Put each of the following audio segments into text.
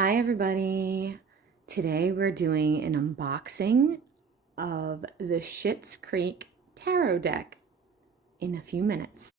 Hi everybody. Today we're doing an unboxing of the Schitt's Creek tarot deck in a few minutes.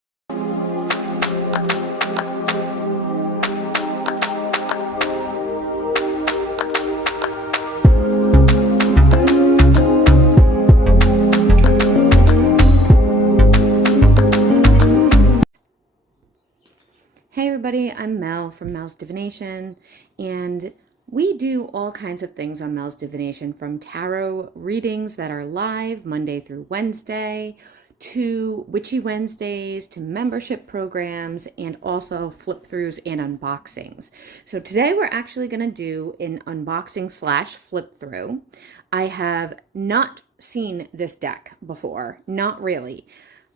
Hey everybody, I'm Mel from Melsdivination, and we do all kinds of things on Melsdivination, from tarot readings that are live Monday through Wednesday, to Witchy Wednesdays, to membership programs, and also flip throughs and unboxings. So today we're actually going to do an unboxing slash flip through. I have not seen this deck before, not really.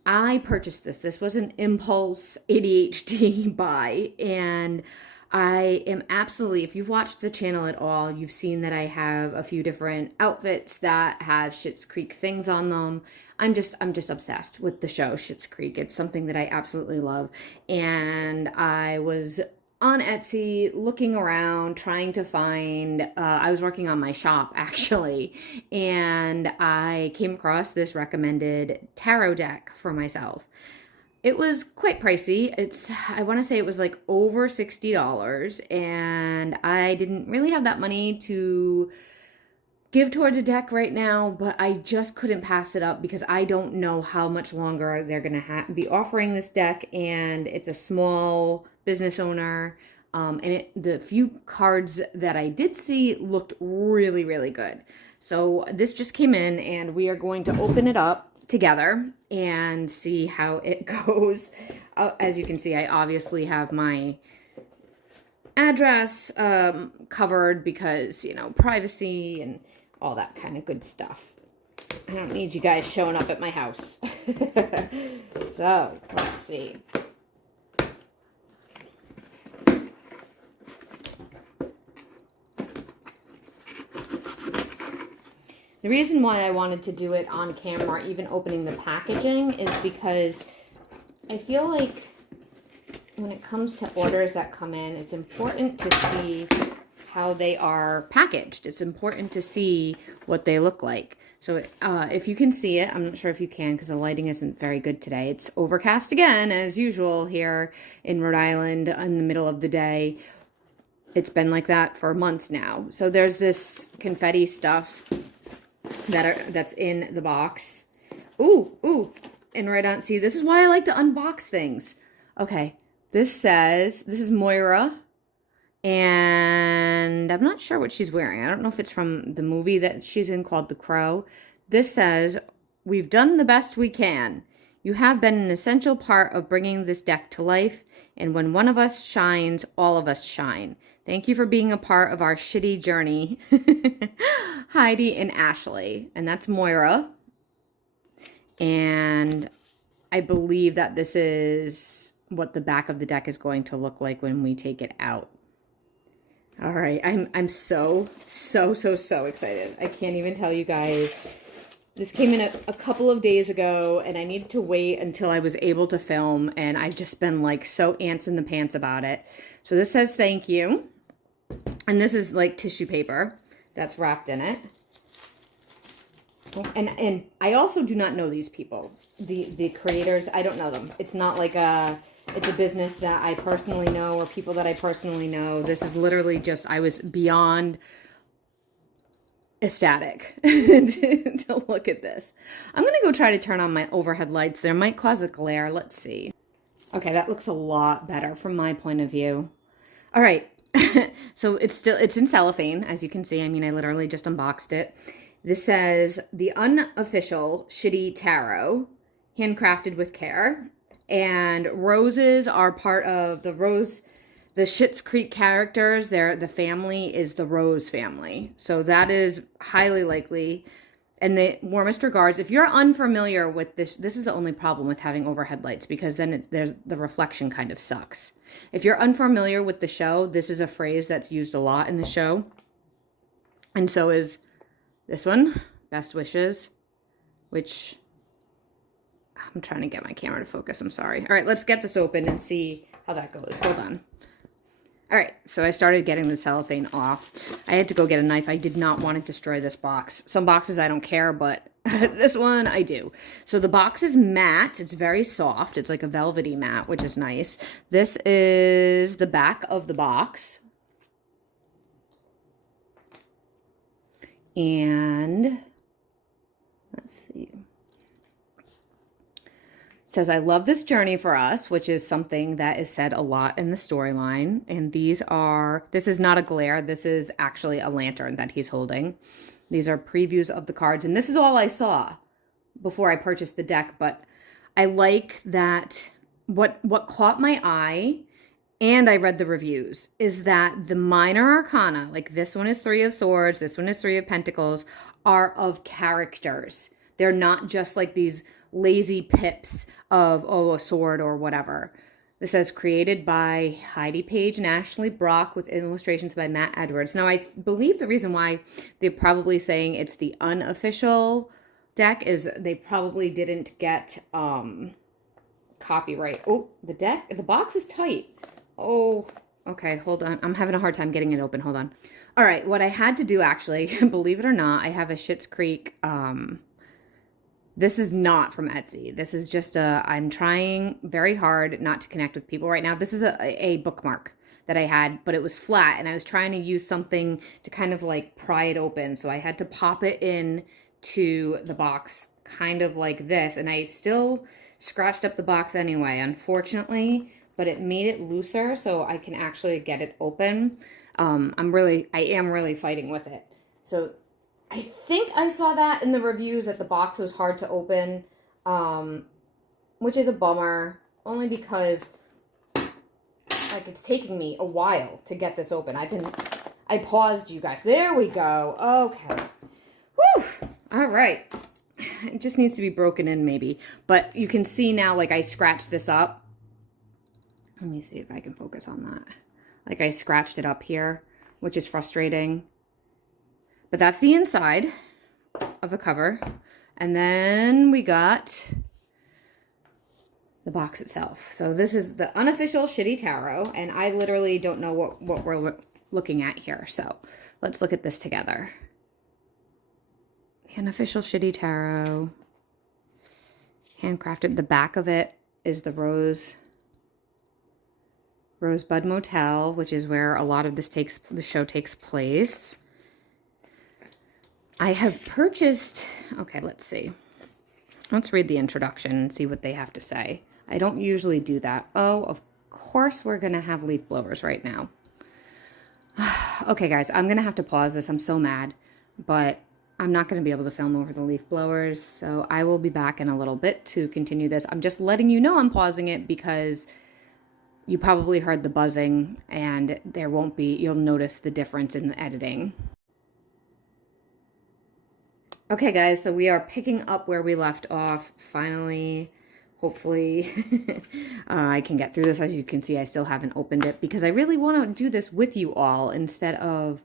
I purchased this. This was an impulse ADHD buy, and I am absolutely, if you've watched the channel at all, you've seen that I have a few different outfits that have Schitt's Creek things on them. I'm just obsessed with the show Schitt's Creek. It's something that I absolutely love. And I was on Etsy looking around trying to find, I was working on my shop actually, and I came across this recommended tarot deck for myself. It was quite pricey. I want to say it was like over $60, and I didn't really have that money to give towards a deck right now, but I just couldn't pass it up because I don't know how much longer they're going to be offering this deck, and it's a small business owner, and the few cards that I did see looked really, really good. So this just came in, and we are going to open it up together and see how it goes. As you can see, I obviously have my address covered because, you know, privacy and all that kind of good stuff. I don't need you guys showing up at my house. So, let's see. The reason why I wanted to do it on camera, even opening the packaging, is because I feel like when it comes to orders that come in, it's important to see how they are packaged. It's important to see what they look like. So if you can see it, I'm not sure if you can because the lighting isn't very good today. It's overcast again, as usual, here in Rhode Island in the middle of the day. It's been like that for months now. So there's this confetti stuff that's in the box. Ooh, and right on, see, this is why I like to unbox things. Okay, this is Moira, and I'm not sure what she's wearing. I don't know if it's from the movie that she's in called The Crow. This says, "We've done the best we can. You have been an essential part of bringing this deck to life, and when one of us shines, all of us shine. Thank you for being a part of our shitty journey." Heidi and Ashley. And that's Moira. And I believe that this is what the back of the deck is going to look like when we take it out. All right, I'm so excited. I can't even tell you guys. This came in a couple of days ago, and I needed to wait until I was able to film, and I've just been like so ants in the pants about it. So this says thank you, and this is like tissue paper that's wrapped in it. And I also do not know these people, the creators. I don't know them. It's not like it's a business that I personally know or people that I personally know. This is literally just, I was beyond ecstatic to look at this. I'm going to go try to turn on my overhead lights. There might cause a glare. Let's see. Okay, that looks a lot better from my point of view. All right. So it's in cellophane, as you can see. I mean, I literally just unboxed it. This says, "The Unoffical Schitty Tarot, handcrafted with care." And roses are part of the Schitt's Creek characters. The family is the Rose family. So that is highly likely. And the warmest regards. If you're unfamiliar with this is the only problem with having overhead lights, because then there's the reflection kind of sucks. If you're unfamiliar with the show, this is a phrase that's used a lot in the show. And so is this one, "Best wishes," which I'm trying to get my camera to focus. I'm sorry. All right, let's get this open and see how that goes. Hold on. All right, so I started getting the cellophane off. I had to go get a knife. I did not want to destroy this box. Some boxes I don't care, but this one I do. So the box is matte. It's very soft. It's like a velvety matte, which is nice. This is the back of the box. And let's see. Says, I love this journey for us, which is something that is said a lot in the storyline. And this is not a glare. This is actually a lantern that he's holding. These are previews of the cards. And this is all I saw before I purchased the deck. But I like that what caught my eye, and I read the reviews, is that the minor arcana, like this one is 3 of Swords, this one is 3 of Pentacles, are of characters. They're not just like these lazy pips of, a sword or whatever. This says created by Heidi Page and Ashley Brock with illustrations by Matt Edwards. Now, I believe the reason why they're probably saying it's the unofficial deck is they probably didn't get copyright. Oh, the box is tight. Oh, okay, hold on. I'm having a hard time getting it open. Hold on. All right, what I had to do actually, believe it or not, I have a Schitt's Creek this is not from Etsy. This is just I'm trying very hard not to connect with people right now. This is a bookmark that I had, but it was flat, and I was trying to use something to kind of like pry it open. So I had to pop it in to the box kind of like this, and I still scratched up the box anyway, unfortunately, but it made it looser so I can actually get it open. I am really fighting with it. So I think I saw that in the reviews that the box was hard to open, which is a bummer, only because like it's taking me a while to get this open. I paused you guys. There we go. Okay. Whew. All right. It just needs to be broken in maybe, but you can see now, like I scratched this up. Let me see if I can focus on that. Like I scratched it up here, which is frustrating. But that's the inside of the cover. And then we got the box itself. So this is the unofficial Schitty Tarot. And I literally don't know what we're looking at here. So let's look at this together. The unofficial Schitty Tarot. Handcrafted. The back of it is the Rosebud Motel, which is where a lot of the show takes place. I have purchased, okay, let's see. Let's read the introduction and see what they have to say. I don't usually do that. Oh, of course we're going to have leaf blowers right now. Okay, guys, I'm going to have to pause this. I'm so mad, but I'm not going to be able to film over the leaf blowers, so I will be back in a little bit to continue this. I'm just letting you know I'm pausing it because you probably heard the buzzing, and you'll notice the difference in the editing. Okay, guys, so we are picking up where we left off. Finally, hopefully, I can get through this. As you can see, I still haven't opened it because I really want to do this with you all instead of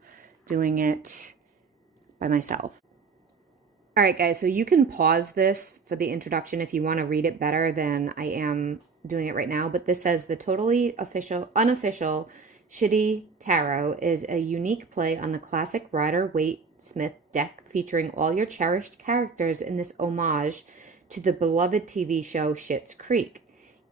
doing it by myself. All right, guys, so you can pause this for the introduction if you want to read it better than I am doing it right now. But this says the totally unofficial Schitty Tarot is a unique play on the classic Rider-Waite-Smith deck featuring all your cherished characters in this homage to the beloved TV show Schitt's Creek.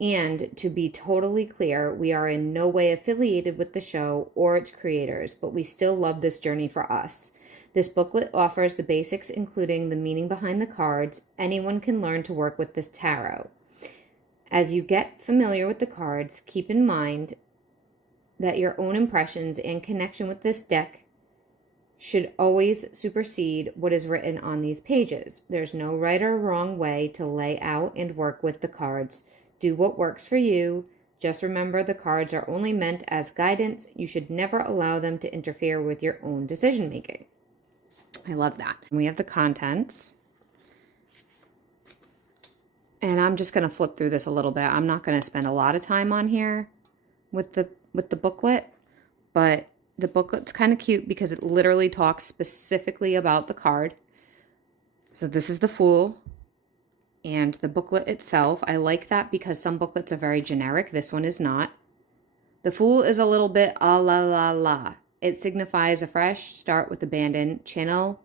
And to be totally clear, we are in no way affiliated with the show or its creators, but we still love this journey for us. This booklet offers the basics, including the meaning behind the cards. Anyone can learn to work with this tarot. As you get familiar with the cards, keep in mind that your own impressions and connection with this deck should always supersede what is written on these pages. There's no right or wrong way to lay out and work with the cards. Do what works for you. Just remember the cards are only meant as guidance. You should never allow them to interfere with your own decision making. I love that. We have the contents. And I'm just going to flip through this a little bit. I'm not going to spend a lot of time on here with the booklet, but the booklet's kind of cute because it literally talks specifically about the card. So this is the Fool. And the booklet itself, I like that because some booklets are very generic. This one is not. The Fool is a little bit ah la la la. It signifies a fresh start with abandon. Channel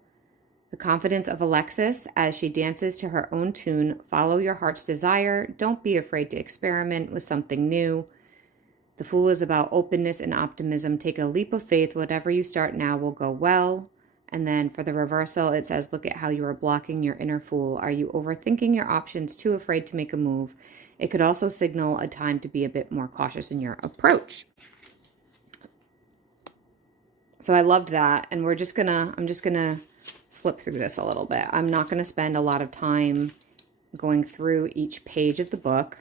the confidence of Alexis as she dances to her own tune. Follow your heart's desire. Don't be afraid to experiment with something new. The Fool is about openness and optimism. Take a leap of faith. Whatever you start now will go well. And then for the reversal, it says, look at how you are blocking your inner fool. Are you overthinking your options, too afraid to make a move? It could also signal a time to be a bit more cautious in your approach. So I loved that. And I'm just gonna flip through this a little bit. I'm not gonna spend a lot of time going through each page of the book.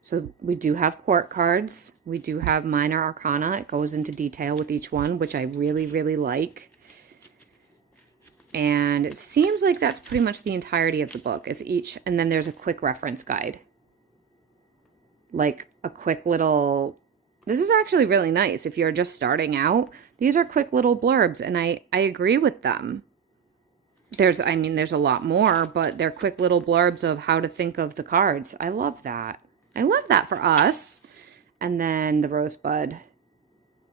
So we do have court cards. We do have minor arcana. It goes into detail with each one, which I really, really like. And it seems like that's pretty much the entirety of the book is each. And then there's a quick reference guide. Like a quick little, this is actually really nice. If you're just starting out, these are quick little blurbs and I agree with them. There's a lot more, but they're quick little blurbs of how to think of the cards. I love that. I love that for us. And then the rosebud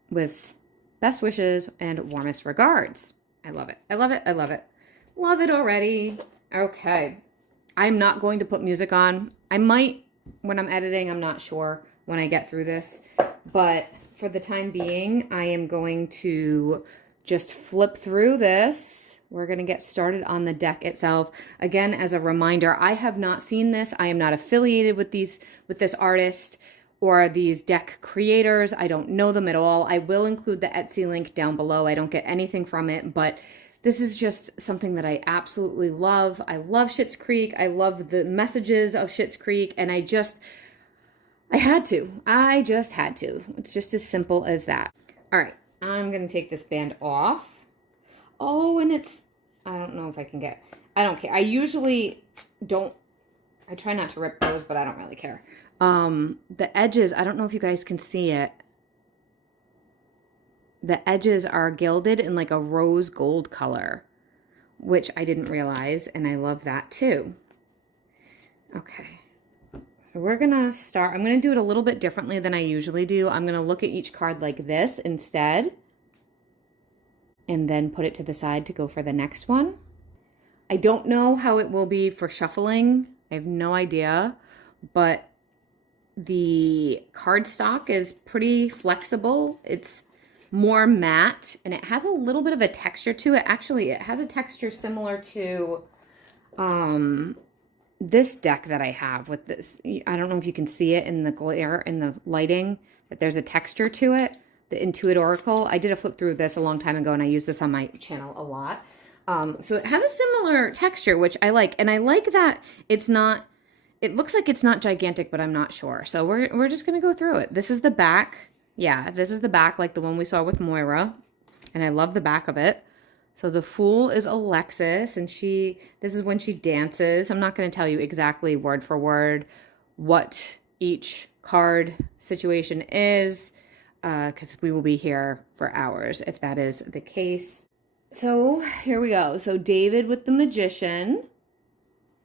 with best wishes and warmest regards. I love it. I love it. I love it. Love it already. Okay. I'm not going to put music on. I might when I'm editing. I'm not sure when I get through this. But for the time being, I am going to just flip through this. We're going to get started on the deck itself. Again, as a reminder, I have not seen this. I am not affiliated with this artist or these deck creators. I don't know them at all. I will include the Etsy link down below. I don't get anything from it, but this is just something that I absolutely love. I love Schitt's Creek. I love the messages of Schitt's Creek, and I just had to. I just had to. It's just as simple as that. All right, I'm going to take this band off. Oh, and I don't know if I can get, I don't care. I usually don't, I try not to rip those, but I don't really care. The edges, I don't know if you guys can see it. The edges are gilded in like a rose gold color, which I didn't realize, and I love that too. Okay, so we're gonna start, I'm gonna do it a little bit differently than I usually do. I'm gonna look at each card like this instead, and then put it to the side to go for the next one. I don't know how it will be for shuffling. I have no idea, but the cardstock is pretty flexible. It's more matte and it has a little bit of a texture to it. Actually, it has a texture similar to this deck that I have with this. I don't know if you can see it in the glare, in the lighting, that there's a texture to it. The Intuit Oracle. I did a flip through this a long time ago and I use this on my channel a lot. So it has a similar texture, which I like. And I like that it's not, it looks like it's not gigantic, but I'm not sure. So we're just going to go through it. This is the back. Yeah, this is the back like the one we saw with Moira. And I love the back of it. So the Fool is Alexis, and this is when she dances. I'm not going to tell you exactly word for word what each card situation is, because we will be here for hours if that is the case. So here we go. So David with the Magician.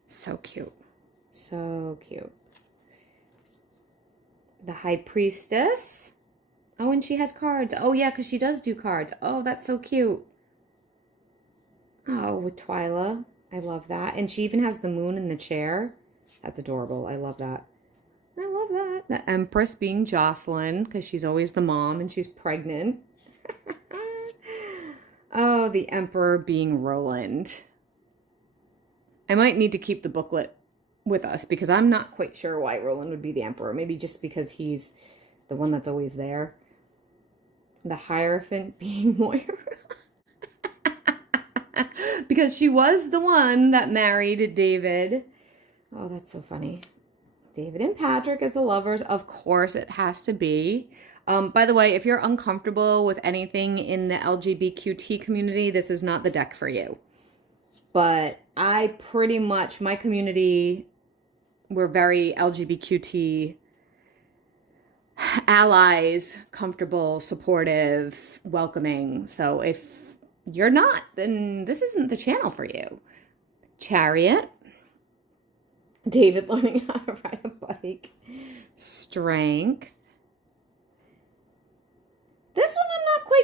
So cute. So cute. The High Priestess. Oh, and she has cards. Oh, yeah, because she does do cards. Oh, that's so cute. Oh, with Twyla. I love that. And she even has the moon in the chair. That's adorable. I love that. I love that. The Empress being Jocelyn, because she's always the mom and she's pregnant. Oh, the Emperor being Roland. I might need to keep the booklet with us because I'm not quite sure why Roland would be the Emperor. Maybe just because he's the one that's always there. The Hierophant being Moira. Because she was the one that married David. Oh, that's so funny. David and Patrick as the lovers. Of course, it has to be. By the way, if you're uncomfortable with anything in the LGBTQT community, this is not the deck for you. But I pretty much, my community, we're very LGBTQT allies, comfortable, supportive, welcoming. So if you're not, then this isn't the channel for you. Chariot. David learning how to ride a bike. Strength.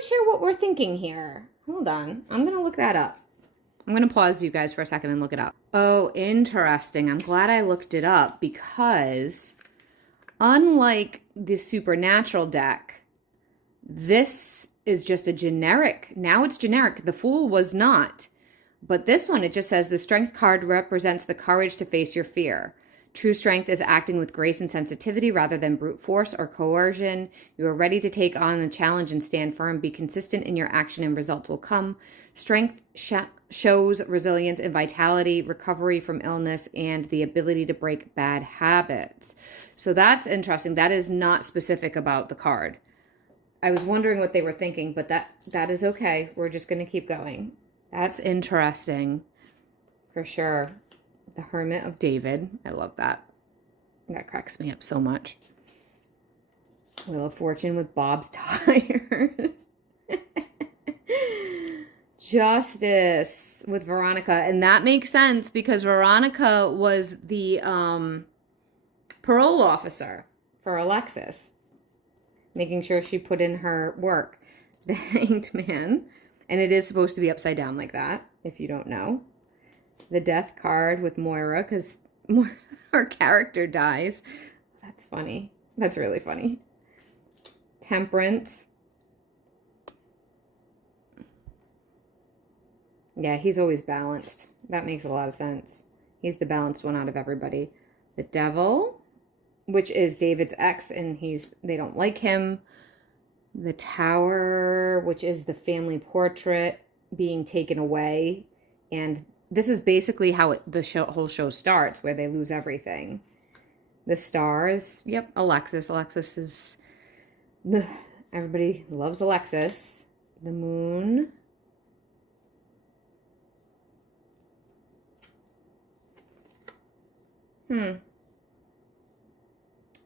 quite sure what we're thinking here. Hold on. I'm going to look that up. I'm going to pause you guys for a second and look it up. Oh, interesting. I'm glad I looked it up because unlike the Supernatural deck, this is just a generic. Now it's generic. The Fool was not. But this one, it just says the Strength card represents the courage to face your fear. True strength is acting with grace and sensitivity rather than brute force or coercion. You are ready to take on a challenge and stand firm. Be consistent in your action and results will come. Strength shows resilience and vitality, recovery from illness, and the ability to break bad habits. So that's interesting. That is not specific about the card. I was wondering what they were thinking, but that is okay. We're just going to keep going. That's interesting for sure. The Hermit of David. I love that. That cracks me up so much. Wheel of Fortune with Bob's tires. Justice with Veronica. And that makes sense because Veronica was the parole officer for Alexis. Making sure she put in her work. The Hanged Man. And it is supposed to be upside down like that, if you don't know. The Death card with Moira, because her character dies. That's funny. That's really funny. Temperance. Yeah, he's always balanced. That makes a lot of sense. He's the balanced one out of everybody. The Devil, which is David's ex, and they don't like him. The Tower, which is the family portrait being taken away, and this is basically how the whole show starts, where they lose everything. The Stars. Yep, Alexis. Alexis is... Everybody loves Alexis. The Moon.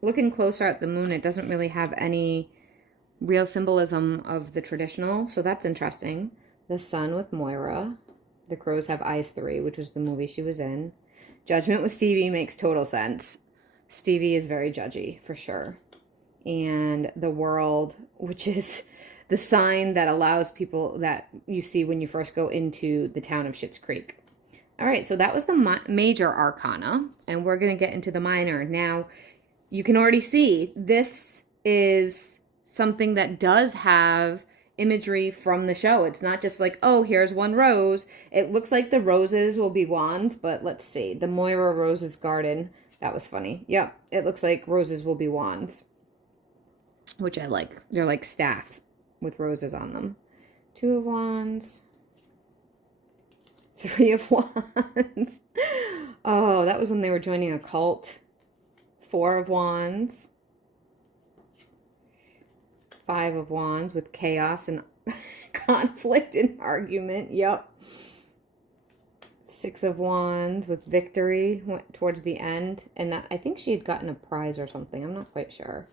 Looking closer at the Moon, it doesn't really have any real symbolism of the traditional, so that's interesting. The Sun with Moira. The Crows Have Eyes 3, which was the movie she was in. Judgment with Stevie makes total sense. Stevie is very judgy, for sure. And the World, which is the sign that allows people that you see when you first go into the town of Schitt's Creek. All right, so that was the major arcana, and we're going to get into the minor. Now, you can already see this is something that does have imagery from the show. It's not just like, oh, here's one rose. It looks like the roses will be wands, but let's see. The Moira Rose's Garden. That was funny. Yep, it looks like roses will be wands, which I like. They're like staff with roses on them. 2 of Wands. 3 of Wands. Oh, that was when they were joining a cult. 4 of Wands. 5 of Wands with chaos and conflict and argument. Yep. 6 of Wands with victory towards the end. And that, I think she had gotten a prize or something. I'm not quite sure.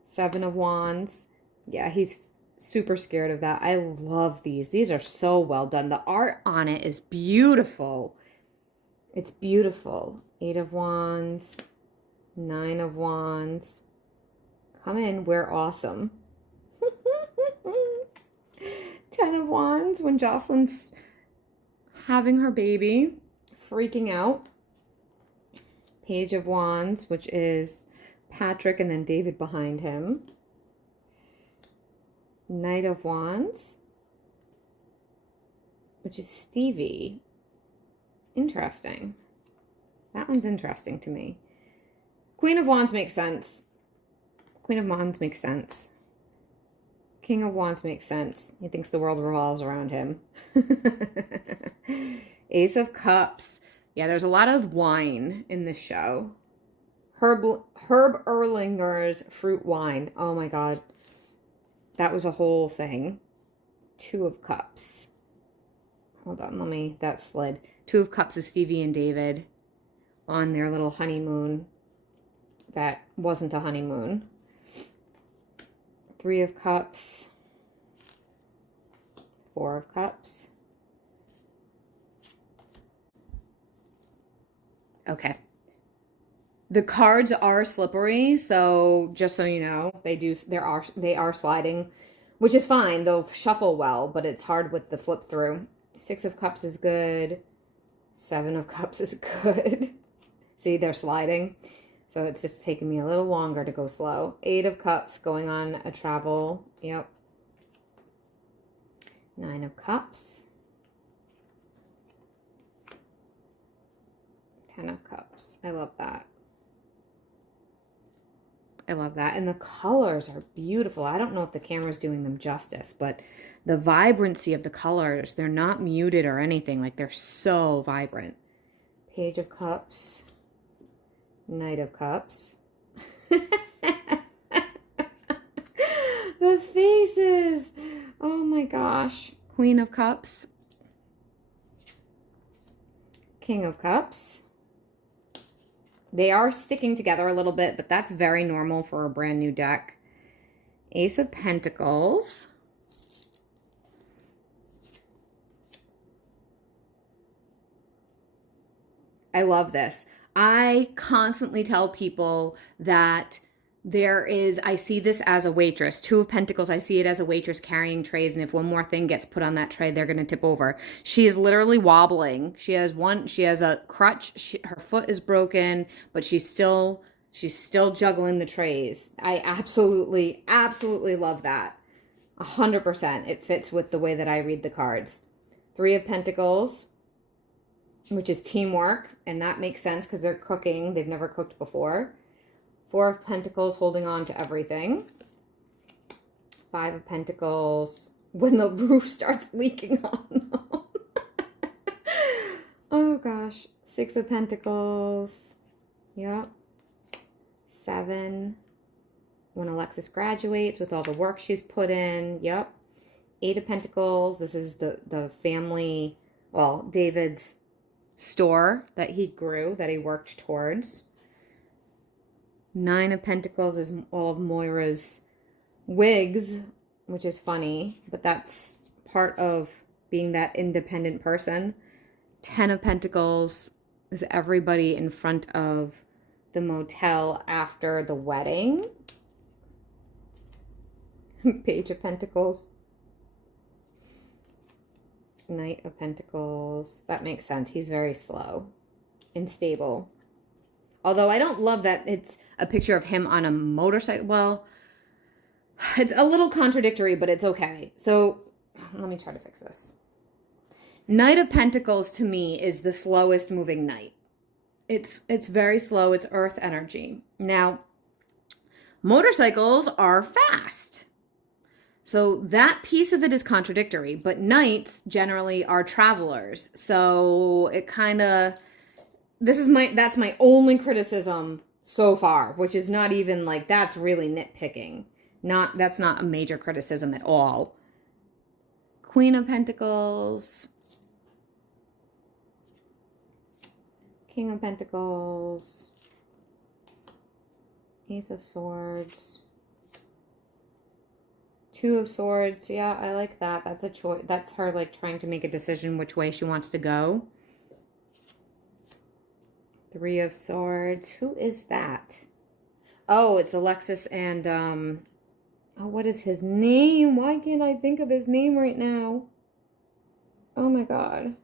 7 of Wands. Yeah, he's super scared of that. I love these. These are so well done. The art on it is beautiful. It's beautiful. 8 of Wands. 9 of Wands. Come in. We're awesome. 10 of Wands when Jocelyn's having her baby, freaking out. Page of Wands, which is Patrick and then David behind him. Knight of Wands, which is Stevie. Interesting. That one's interesting to me. Queen of Wands makes sense. Queen of Wands makes sense. King of Wands makes sense. He thinks the world revolves around him. Ace of Cups. Yeah, there's a lot of wine in this show. Herb Erlinger's fruit wine. Oh my God. That was a whole thing. 2 of Cups. Hold on, that slid. 2 of Cups is Stevie and David on their little honeymoon. That wasn't a honeymoon. 3 of Cups. 4 of Cups. Okay. The cards are slippery, so just so you know, they are sliding which is fine. They'll shuffle well, but it's hard with the flip through. 6 of Cups is good. 7 of Cups is good. See, they're sliding. So it's just taking me a little longer to go slow. 8 of Cups, going on a travel. Yep. 9 of Cups. 10 of Cups. I love that. I love that. And the colors are beautiful. I don't know if the camera's doing them justice, but the vibrancy of the colors, they're not muted or anything. Like, they're so vibrant. Page of Cups. Knight of Cups. The faces. Oh my gosh. Queen of Cups. King of Cups. They are sticking together a little bit, but that's very normal for a brand new deck. Ace of Pentacles. I love this. I constantly tell people that I see this as a waitress. 2 of Pentacles, I see it as a waitress carrying trays, and if one more thing gets put on that tray, they're going to tip over. She is literally wobbling. She has a crutch. Her foot is broken, but she's still juggling the trays. I absolutely love that. 100%. It fits with the way that I read the cards. 3 of Pentacles, which is teamwork, and that makes sense because they're cooking. They've never cooked before. 4 of Pentacles, holding on to everything. 5 of Pentacles, when the roof starts leaking on them. Oh gosh. 6 of Pentacles. Yep. 7. When Alexis graduates with all the work she's put in. Yep. 8 of Pentacles. This is the family, well, David's store that he grew, that he worked towards. 9 of Pentacles is all of Moira's wigs, which is funny, but that's part of being that independent person. 10 of Pentacles is everybody in front of the motel after the wedding. Page of Pentacles. Knight of Pentacles. That makes sense. He's very slow and stable. Although I don't love that it's a picture of him on a motorcycle. Well, it's a little contradictory, but it's okay. So let me try to fix this. Knight of Pentacles to me is the slowest moving knight. It's very slow. It's earth energy. Now, motorcycles are fast. So that piece of it is contradictory, but knights generally are travelers. So it kind of, that's my only criticism so far, which is not even like, that's really nitpicking. That's not a major criticism at all. Queen of Pentacles. King of Pentacles. Ace of Swords. 2 of Swords. Yeah, I like that. That's a choice. That's her like trying to make a decision which way she wants to go. 3 of Swords. Who is that? Oh, it's Alexis and oh, what is his name? Why can't I think of his name right now? Oh my god.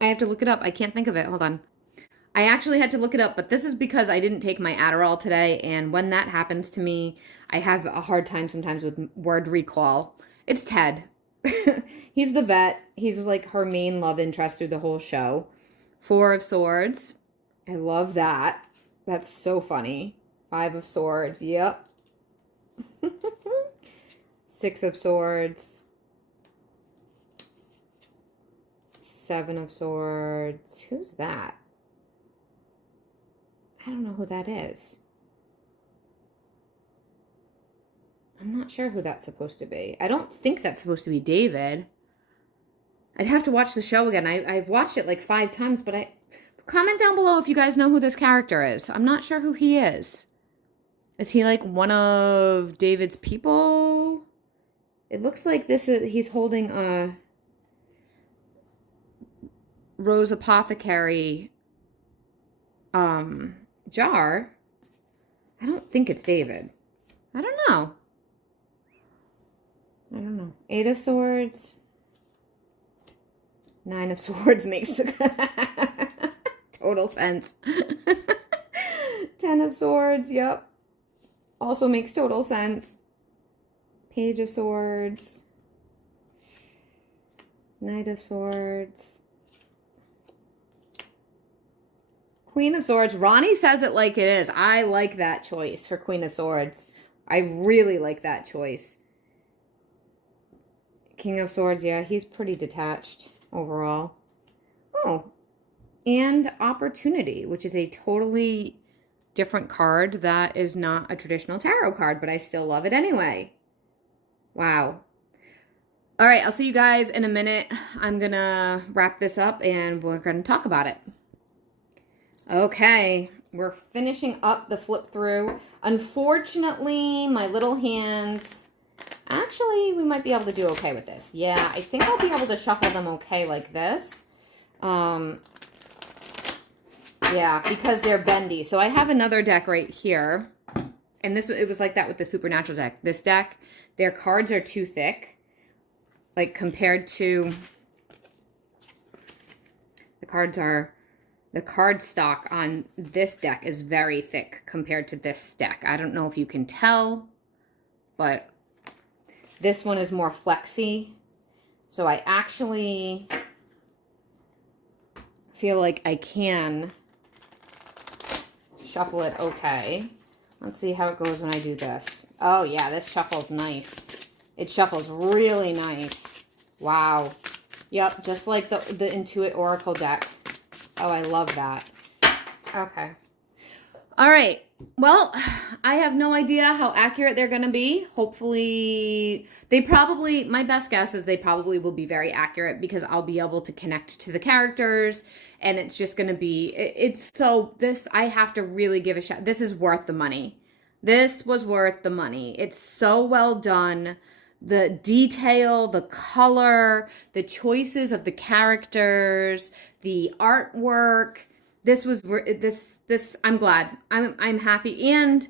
I have to look it up. I can't think of it. Hold on. I actually had to look it up, but this is because I didn't take my Adderall today, and when that happens to me, I have a hard time sometimes with word recall. It's Ted. He's the vet. He's like her main love interest through the whole show. 4 of Swords. I love that. That's so funny. 5 of Swords. Yep. 6 of Swords. 7 of Swords. Who's that? I don't know who that is. I'm not sure who that's supposed to be. I don't think that's supposed to be David. I'd have to watch the show again. I've watched it like 5 times, but comment down below if you guys know who this character is. I'm not sure who he is. Is he like one of David's people? It looks like he's holding a Rose Apothecary jar. I don't think it's David. I don't know. I don't know. 8 of Swords. 9 of Swords makes total sense. 10 of Swords, yep. Also makes total sense. Page of Swords. Knight of Swords. Queen of Swords. Ronnie says it like it is. I like that choice for Queen of Swords. I really like that choice. King of Swords, yeah, he's pretty detached overall. Oh, and Opportunity, which is a totally different card that is not a traditional tarot card, but I still love it anyway. Wow. All right, I'll see you guys in a minute. I'm going to wrap this up and we're going to talk about it. Okay, we're finishing up the flip through. Unfortunately, my little hands... Actually, we might be able to do okay with this. Yeah, I think I'll be able to shuffle them okay like this. Yeah, because they're bendy. So I have another deck right here. And it was like that with the Supernatural deck. This deck, their cards are too thick. Like compared to... The card stock on this deck is very thick compared to this deck. I don't know if you can tell, but this one is more flexy. So I actually feel like I can shuffle it okay. Let's see how it goes when I do this. Oh yeah, this shuffles nice. It shuffles really nice. Wow. Yep, just like the Intuit Oracle deck. Oh, I love that. Okay. All right. Well, I have no idea how accurate they're going to be. Hopefully, my best guess is they probably will be very accurate because I'll be able to connect to the characters and it's just going to be, I have to really give a shout. This is worth the money. This was worth the money. It's so well done. The detail, the color, the choices of the characters, the artwork. I'm glad. I'm happy. And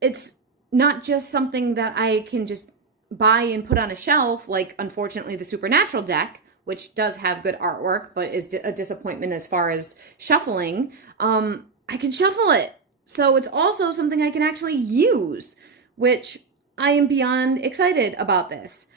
it's not just something that I can just buy and put on a shelf, like unfortunately the Supernatural deck, which does have good artwork, but is a disappointment as far as shuffling. I can shuffle it. So it's also something I can actually use, which I am beyond excited about this.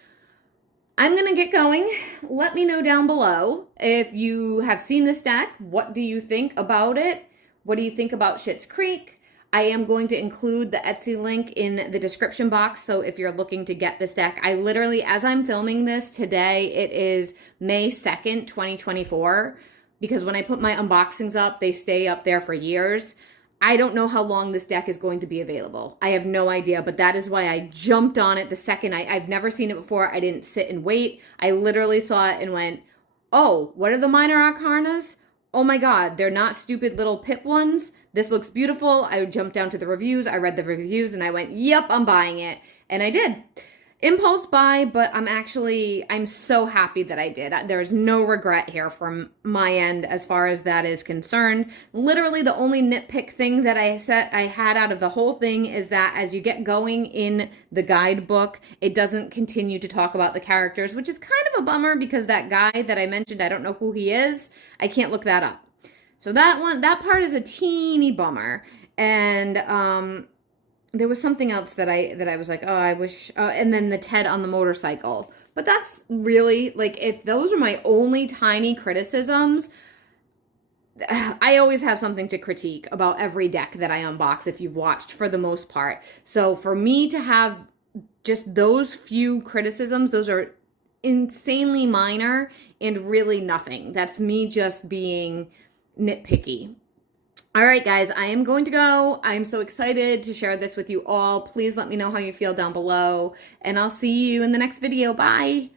I'm going to get going. Let me know down below if you have seen this deck. What do you think about it? What do you think about Schitt's Creek? I am going to include the Etsy link in the description box. So if you're looking to get this deck, I literally, as I'm filming this today, it is May 2nd, 2024. Because when I put my unboxings up, they stay up there for years. I don't know how long this deck is going to be available. I have no idea, but that is why I jumped on it the second. I've never seen it before. I didn't sit and wait. I literally saw it and went, oh, what are the minor arcanas? Oh my God, they're not stupid little pip ones. This looks beautiful. I jumped down to the reviews. I read the reviews and I went, yep, I'm buying it. And I did. Impulse buy, but I'm so happy that I did. There's no regret here from my end as far as that is concerned. Literally the only nitpick thing that I had out of the whole thing is that as you get going in the guidebook, it doesn't continue to talk about the characters, which is kind of a bummer because that guy that I mentioned, I don't know who he is. I can't look that up. So that part is a teeny bummer. And, there was something else that I was like, oh, I wish, and then the Ted on the motorcycle. But that's really, like, if those are my only tiny criticisms, I always have something to critique about every deck that I unbox if you've watched for the most part. So for me to have just those few criticisms, those are insanely minor and really nothing. That's me just being nitpicky. All right, guys, I am going to go. I'm so excited to share this with you all. Please let me know how you feel down below, and I'll see you in the next video. Bye.